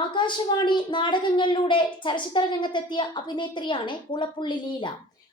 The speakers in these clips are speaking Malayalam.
ആകാശവാണി നാടകങ്ങളിലൂടെ ചലച്ചിത്ര രംഗത്തെത്തിയ അഭിനേത്രിയാണ് പുളപ്പുള്ളി ലീല.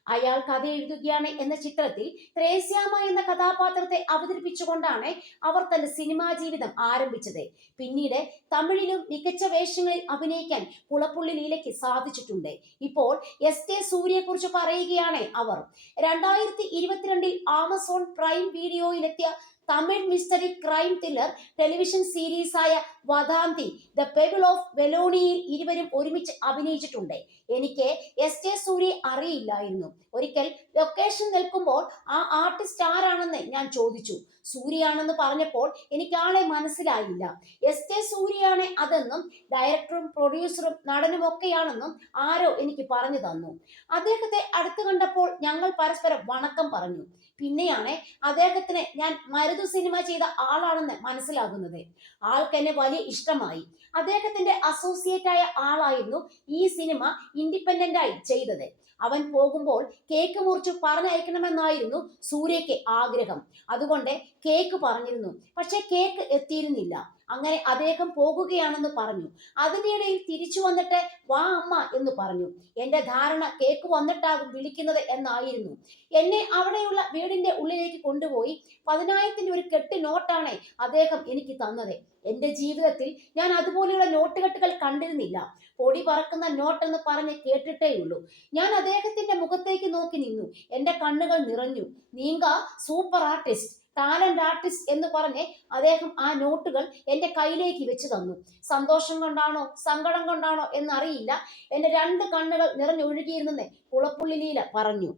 അയാൾ കഥ എഴുതുകയാണ് എന്ന ചിത്രത്തിൽ ത്രേസ്യാമ എന്ന കഥാപാത്രത്തെ അവതരിപ്പിച്ചുകൊണ്ടാണ് അവർ തന്റെ സിനിമാ ജീവിതം ആരംഭിച്ചത്. പിന്നീട് തമിഴിലും മികച്ച വേഷങ്ങളിൽ അഭിനയിക്കാൻ പുളപ്പുള്ളി ലീലയ്ക്ക് സാധിച്ചിട്ടുണ്ട്. ഇപ്പോൾ എസ് കെ സൂര്യയെ കുറിച്ച് പറയുകയാണ് അവർ. രണ്ടായിരത്തി ഇരുപത്തിരണ്ടിൽ Amazon Prime വീഡിയോയിലെത്തിയ Tamil mystery crime thriller television സീരീസായ Vadhandhi the pebble of വെലോണിയിൽ ഇരുവരും ഒരുമിച്ച് അഭിനയിച്ചിട്ടുണ്ട്. എനിക്ക് എസ് ജെ സൂര്യ അറിയില്ലായിരുന്നു. ഒരിക്കൽ ലൊക്കേഷൻ നിൽക്കുമ്പോൾ ആ ആർട്ടിസ്റ്റ് ആരാണെന്ന് ഞാൻ ചോദിച്ചു. സൂര്യയാണെന്ന് പറഞ്ഞപ്പോൾ എനിക്ക് ആളെ മനസ്സിലായില്ല. എസ് ജെ സൂര്യയാണ് അതെന്നും ഡയറക്ടറും പ്രൊഡ്യൂസറും നടനും ഒക്കെയാണെന്നും ആരോ എനിക്ക് പറഞ്ഞു തന്നു. അദ്ദേഹത്തെ അടുത്ത് കണ്ടപ്പോൾ ഞങ്ങൾ പരസ്പരം വണക്കം പറഞ്ഞു. പിന്നെയാണ് അദ്ദേഹത്തിന് ഞാൻ മരുതു സിനിമ ചെയ്ത ആളാണെന്ന് മനസ്സിലാകുന്നത്. ആൾക്ക് എന്നെ വലിയ ഇഷ്ടമായി. അദ്ദേഹത്തിന്റെ അസോസിയേറ്റ് ആയ ആളായിരുന്നു ഈ സിനിമ ഇൻഡിപെൻഡന്റ് ആയി ചെയ്തത്. അവൻ പോകുമ്പോൾ കേക്ക് മുറിച്ച് പറഞ്ഞയക്കണമെന്നായിരുന്നു സൂര്യയ്ക്ക് ആഗ്രഹം. അതുകൊണ്ട് കേക്ക് പറഞ്ഞിരുന്നു. പക്ഷെ കേക്ക് എത്തിയിരുന്നില്ല. അങ്ങനെ അദ്ദേഹം പോകുകയാണെന്ന് പറഞ്ഞു. അതിനിടയിൽ തിരിച്ചു വന്നിട്ട് വാ അമ്മ എന്ന് പറഞ്ഞു. എന്റെ ധാരണ കേക്ക് വന്നിട്ടാകും വിളിക്കുന്നത് എന്നായിരുന്നു. എന്നെ അവിടെയുള്ള വീടിന്റെ ഉള്ളിലേക്ക് കൊണ്ടുപോയി പതിനായിരത്തിന്റെ ഒരു കെട്ട് നോട്ടാണ് അദ്ദേഹം എനിക്ക് തന്നത്. എന്റെ ജീവിതത്തിൽ ഞാൻ അതുപോലെയുള്ള നോട്ടുകെട്ടുകൾ കണ്ടിരുന്നില്ല. പൊടി പറക്കുന്ന നോട്ട് എന്ന് പറഞ്ഞ് കേട്ടിട്ടേ ഉള്ളൂ ഞാൻ അദ്ദേഹത്തിന്റെ മുഖത്തേക്ക് നോക്കി നിന്നു. എന്റെ കണ്ണുകൾ നിറഞ്ഞു. നീങ്ക സൂപ്പർ ആർട്ടിസ്റ്റ് ടാലന്റ് ആർട്ടിസ്റ്റ് എന്ന് പറഞ്ഞ് അദ്ദേഹം ആ നോട്ടുകൾ എന്റെ കയ്യിലേക്ക് വെച്ച് തന്നു. സന്തോഷം കൊണ്ടാണോ സങ്കടം കൊണ്ടാണോ എന്നറിയില്ല. എന്റെ രണ്ട് കണ്ണുകൾ നിറഞ്ഞൊഴുകിയിരുന്നെന്ന് കുളപ്പുള്ളിലീല പറഞ്ഞു.